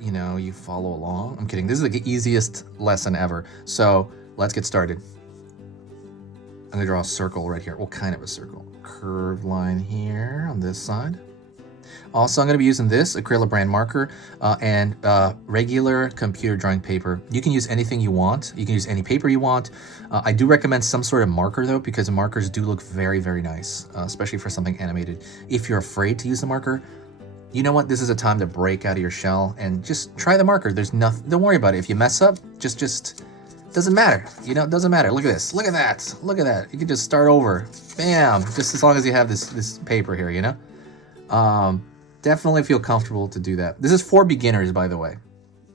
you know, you follow along. I'm kidding. This is the easiest lesson ever. So let's get started. I'm gonna draw a circle right here. Well, kind of a circle. Curved line here on this side. Also, I'm going to be using this acrylic brand marker and regular computer drawing paper. You can use anything you want. You can use any paper you want. I do recommend some sort of marker though, because markers do look very, very nice, especially for something animated. If you're afraid to use the marker, you know what? This is a time to break out of your shell and just try the marker. There's nothing, don't worry about it. If you mess up, just doesn't matter. You know, it doesn't matter. Look at this. Look at that. Look at that. You can just start over. Bam. Just as long as you have this paper here, you know? Definitely feel comfortable to do that. This is for beginners, by the way.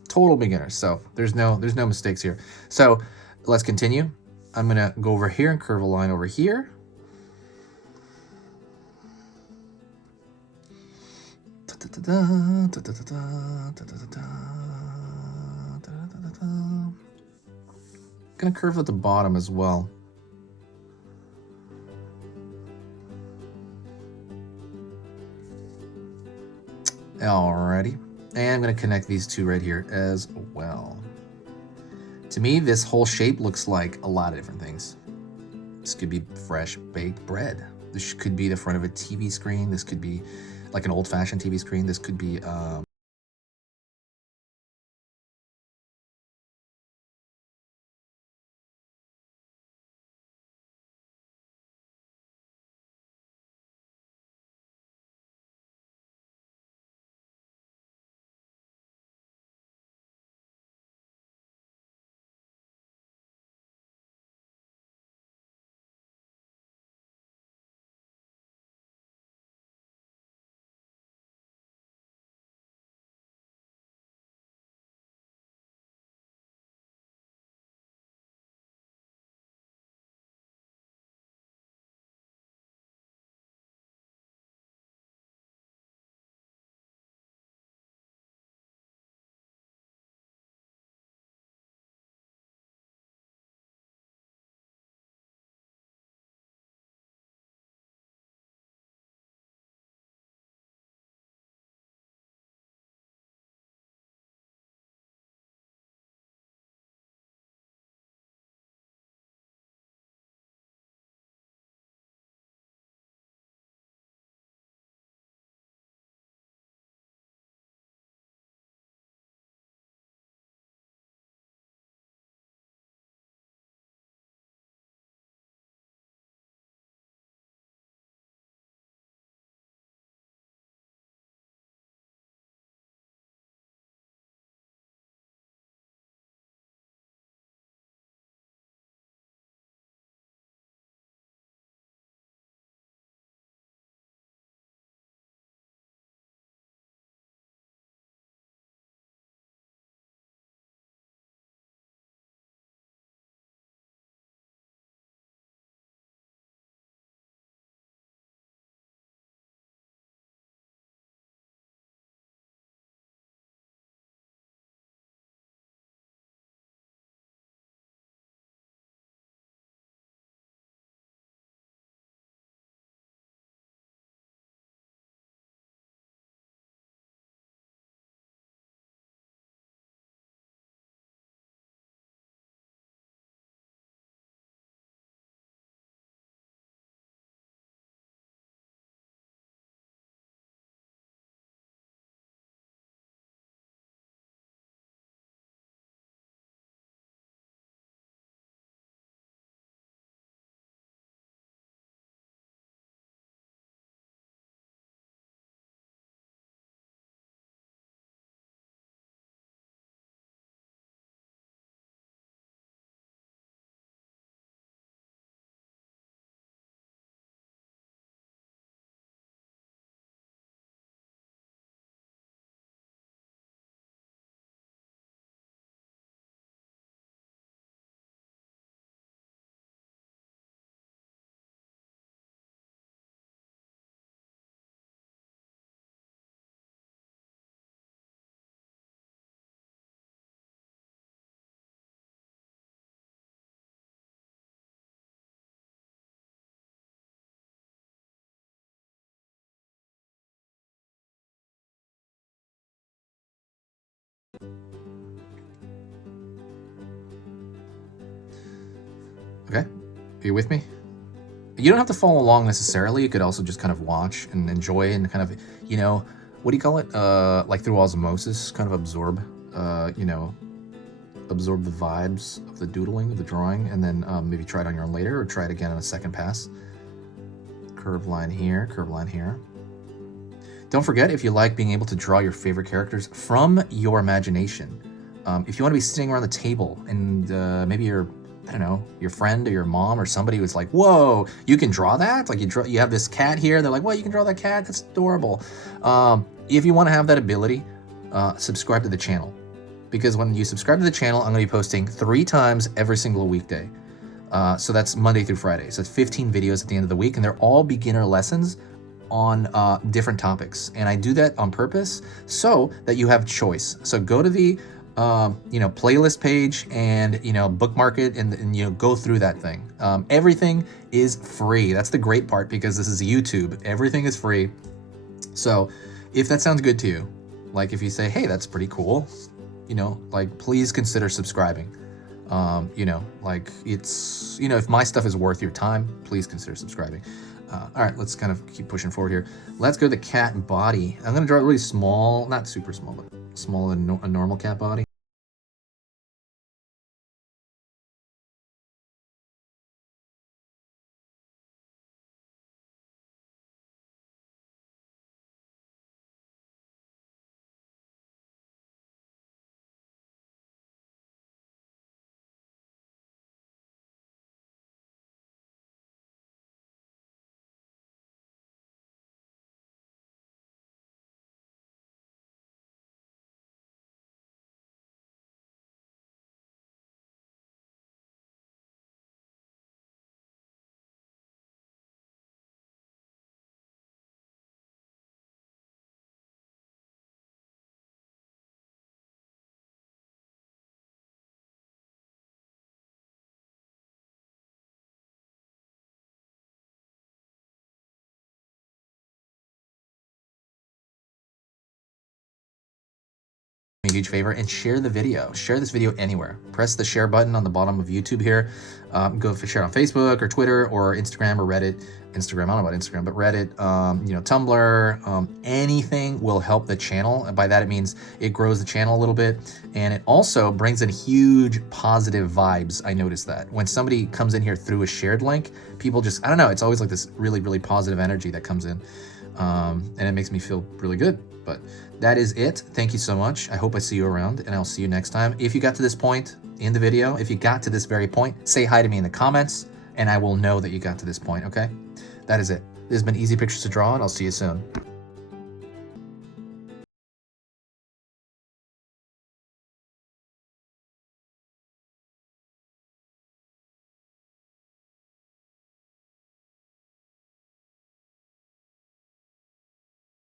Total beginners. So there's no mistakes here. So let's continue. I'm gonna go over here and curve a line over here. Gonna curve at the bottom as well. Alrighty, and I'm gonna connect these two right here as well. To me, this whole shape looks like a lot of different things. This could be fresh baked bread. This could be the front of a TV screen. This could be like an old-fashioned TV screen. This could be Okay, are you with me? You don't have to follow along necessarily. You could also just kind of watch and enjoy and kind of, you know, what do you call it? Like through osmosis, kind of absorb, you know, absorb the vibes of the doodling, of the drawing, and then maybe try it on your own later or try it again on a second pass. Curved line here, curved line here. Don't forget, if you like being able to draw your favorite characters from your imagination, if you want to be sitting around the table and maybe you're, I don't know, your friend or your mom or somebody was like, whoa, you can draw that? Like you have this cat here. They're like, well, you can draw that cat? That's adorable. If you want to have that ability, subscribe to the channel. Because when you subscribe to the channel, I'm going to be posting 3 times every single weekday. So that's Monday through Friday. So it's 15 videos at the end of the week, and they're all beginner lessons on different topics. And I do that on purpose so that you have choice. So go to the you know, playlist page and, you know, bookmark it and you know, go through that thing. Everything is free. That's the great part, because this is YouTube. Everything is free. So if that sounds good to you, like if you say, hey, that's pretty cool, you know, like please consider subscribing. You know, like it's, you know, if my stuff is worth your time, please consider subscribing. All right, let's kind of keep pushing forward here. Let's go to the cat body. I'm gonna draw it really small, not super small, but smaller than a normal cat body. A huge favor and share the video. Share this video anywhere. Press the share button on the bottom of YouTube here. Go share on Facebook or Twitter or Instagram or Reddit. Instagram, I don't know about Instagram, but Reddit, you know, Tumblr, anything will help the channel. And by that, it means it grows the channel a little bit. And it also brings in huge positive vibes. I noticed that when somebody comes in here through a shared link, people just, I don't know, it's always like this really, really positive energy that comes in. And it makes me feel really good. But that is it. Thank you so much. I hope I see you around, and I'll see you next time. If you got to this point in the video, if you got to this very point, say hi to me in the comments, and I will know that you got to this point, okay? That is it. This has been Easy Pictures to Draw, and I'll see you soon.